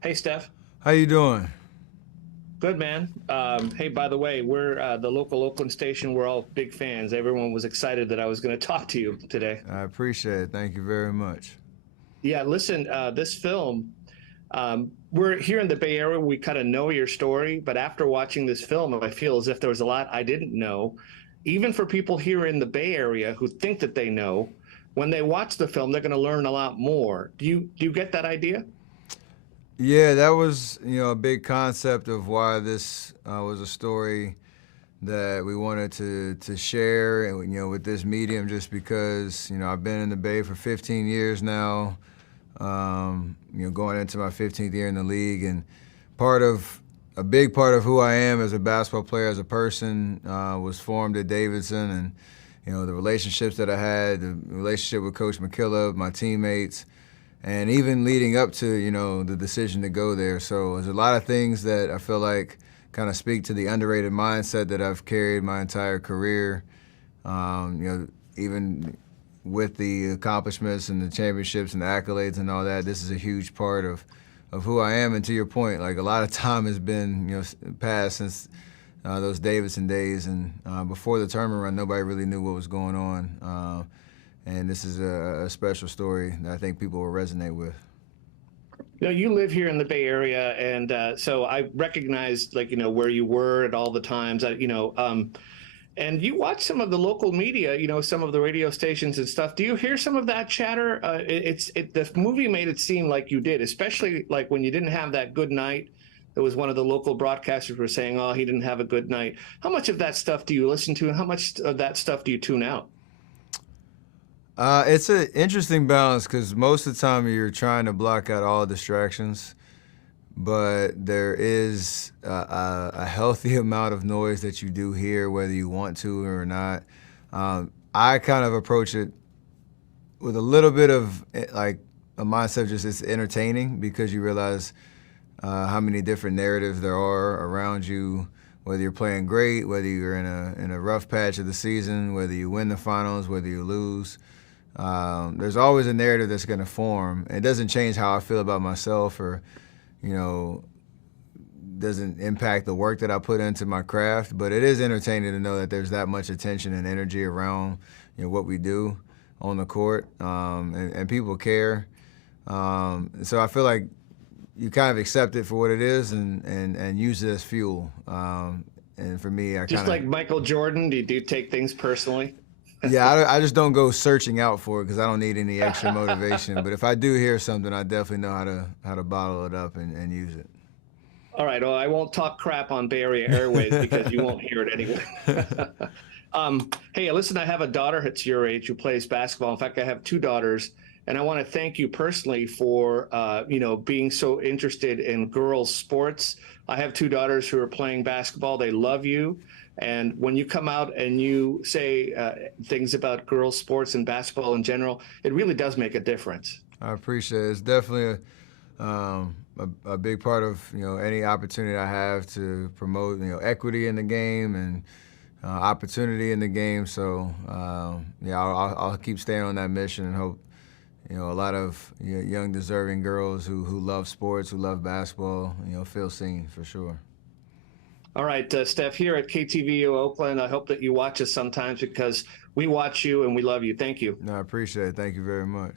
Hey, Steph. How you doing? Good, man. Hey, by the way, we're the local Oakland station. We're all big fans. Everyone was excited that I was going to talk to you today. I appreciate it. Thank you very much. Yeah, listen, this film, we're here in the Bay Area. We kind of know your story, but after watching this film, I feel as if there was a lot I didn't know. Even for people here in the Bay Area who think that they know, when they watch the film, they're going to learn a lot more. Do you get that idea? Yeah, that was a big concept of why this was a story that we wanted to share and with this medium, just because I've been in the Bay for 15 years now, going into my 15th year in the league, and part of a big part of who I am as a basketball player, as a person, was formed at Davidson, and the relationships that I had, the relationship with Coach McKillop, my teammates, and even leading up to the decision to go there. So there's a lot of things that I feel like kind of speak to the underrated mindset that I've carried my entire career. Even with the accomplishments and the championships and the accolades and all that, this is a huge part of who I am. And to your point, like, a lot of time has been passed since those Davidson days, and before the tournament run, nobody really knew what was going on. And this is a special story that I think people will resonate with. You live here in the Bay Area, and so I recognized, like, where you were at all the times. And you watch some of the local media, some of the radio stations and stuff. Do you hear some of that chatter? The movie made it seem like you did, especially like when you didn't have that good night. There was one of the local broadcasters were saying, "Oh, he didn't have a good night." How much of that stuff do you listen to, and how much of that stuff do you tune out? It's an interesting balance because most of the time you're trying to block out all distractions, but there is a healthy amount of noise that you do hear, whether you want to or not. I kind of approach it with a little bit of like a mindset of just it's entertaining, because you realize how many different narratives there are around you, whether you're playing great, whether you're in a rough patch of the season, whether you win the finals, whether you lose. There's always a narrative that's going to form. It doesn't change how I feel about myself, or, you know, doesn't impact the work that I put into my craft. But it is entertaining to know that there's that much attention and energy around what we do on the court, and people care. So I feel like you kind of accept it for what it is, and use it as fuel. And for me, I Just kind of like Michael Jordan, do you take things personally? yeah, I just don't go searching out for it because I don't need any extra motivation. But if I do hear something, I definitely know how to bottle it up and use All right. Well, I won't talk crap on Bay Area Airways because you it. won't hear it anyway. Hey, listen, I have a daughter that's your age who plays basketball. In fact, I have two daughters, and I want to thank you personally for being so interested in girls' sports. I have two daughters who are playing basketball. They love you, and when you come out and you say things about girls' sports and basketball in general, it really does make a difference. I appreciate it. It's definitely a big part of any opportunity I have to promote equity in the game and opportunity in the game. So yeah, I'll keep staying on that mission and hope a lot of young deserving girls who love sports, who love basketball, feel seen for sure. All right, Steph, here at KTVU Oakland, I hope that you watch us sometimes because we watch you and we love you. Thank you. No, I appreciate it. Thank you very much.